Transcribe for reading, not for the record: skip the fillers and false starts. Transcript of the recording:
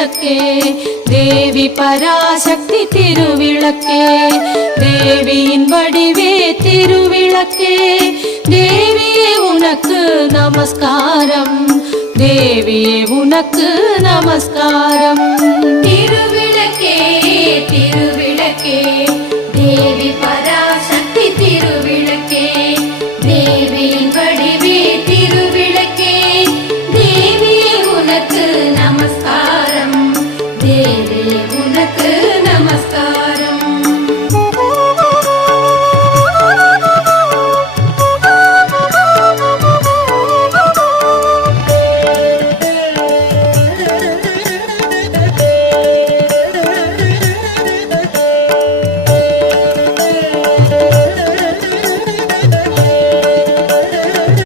திருவிளக்கே தேவி பராசக்தி திருவிளக்கே தேவியின் வடிவே திருவிளக்கே தேவியே உனக்கு நமஸ்காரம் தேவியே உனக்கு நமஸ்காரம் திருவிளக்கே திரு